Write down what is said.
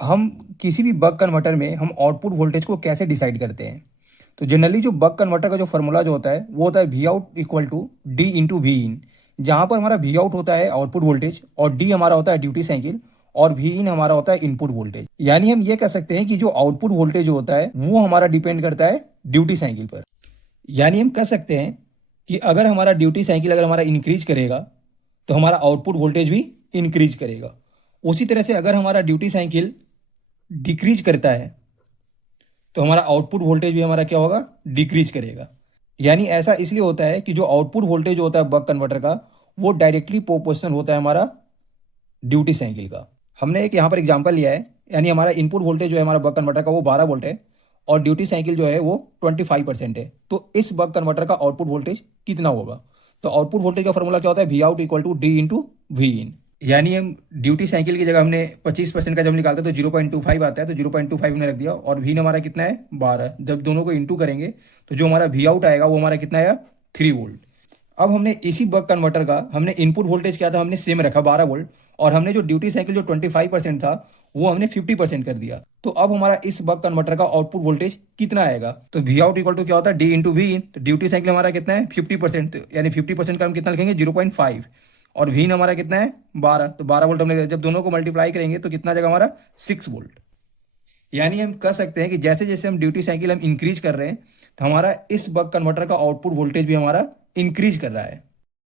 हम किसी भी बक कन्वर्टर में हम आउटपुट वोल्टेज को कैसे डिसाइड करते हैं? तो जनरली जो बक कन्वर्टर का जो फॉर्मूला जो होता है वो होता है V out equal to D into V in, जहाँ पर हमारा वी आउट होता है आउटपुट वोल्टेज और डी हमारा होता है ड्यूटी साइकिल और वी इन हमारा होता है इनपुट वोल्टेज। यानी हम ये कह सकते हैं कि जो आउटपुट वोल्टेज होता है वो हमारा डिपेंड करता है ड्यूटी साइकिल पर। यानी हम कह सकते हैं कि अगर हमारा ड्यूटी साइकिल अगर हमारा इंक्रीज करेगा तो हमारा आउटपुट वोल्टेज भी इंक्रीज करेगा। उसी तरह से अगर हमारा ड्यूटी साइकिल डिक्रीज करता है तो हमारा आउटपुट वोल्टेज भी हमारा क्या होगा, डिक्रीज करेगा। यानी ऐसा इसलिए होता है कि जो आउटपुट वोल्टेज होता है बक कन्वर्टर का वो डायरेक्टली प्रोपोर्शनल होता है हमारा ड्यूटी साइकिल का। हमने एक यहाँ पर एग्जांपल लिया है, यानी हमारा इनपुट वोल्टेज जो है हमारा बक कन्वर्टर का वो 12 वोल्ट है और ड्यूटी साइकिल जो है वो 25% है। तो इस बक कन्वर्टर का आउटपुट वोल्टेज कितना होगा? तो आउटपुट वोल्टेज का फॉर्मूला क्या होता है, V out equal to D into V in. यानी हम ड्यूटी साइकिल की जगह हमने 25% का जब निकालते हैं तो 0.25 आता है, तो 0.25 हमने रख दिया और वी हमारा कितना है 12। जब दोनों को इंटू करेंगे तो जो हमारा वी आउट आएगा वो हमारा कितना आएगा 3 वोल्ट। अब हमने इसी बक कन्वर्टर का हमने इनपुट वोल्टेज क्या था, हमने सेम रखा 12 वोल्ट, और हमने जो ड्यूटी साइकिल जो 25% था वो हमने 50% कर दिया। तो अब हमारा इस बक कन्वर्टर का आउटपुट वोल्टेज कितना आएगा? तो वी आउट इक्वल टू क्या होता है, डी इंटू वी इन। तो ड्यूटी साइकिल हमारा कितना है 50%, यानी 50% का हम कितना लिखेंगे 0.5, और वी इन हमारा कितना है 12। तो 12 वोल्ट हमने जब दोनों को मल्टीप्लाई करेंगे तो कितना आ जाएगा हमारा 6 वोल्ट। यानी हम कह सकते हैं कि जैसे जैसे हम ड्यूटी साइकिल हम इंक्रीज कर रहे हैं तो हमारा इस बक कन्वर्टर का आउटपुट वोल्टेज भी हमारा इंक्रीज कर रहा है।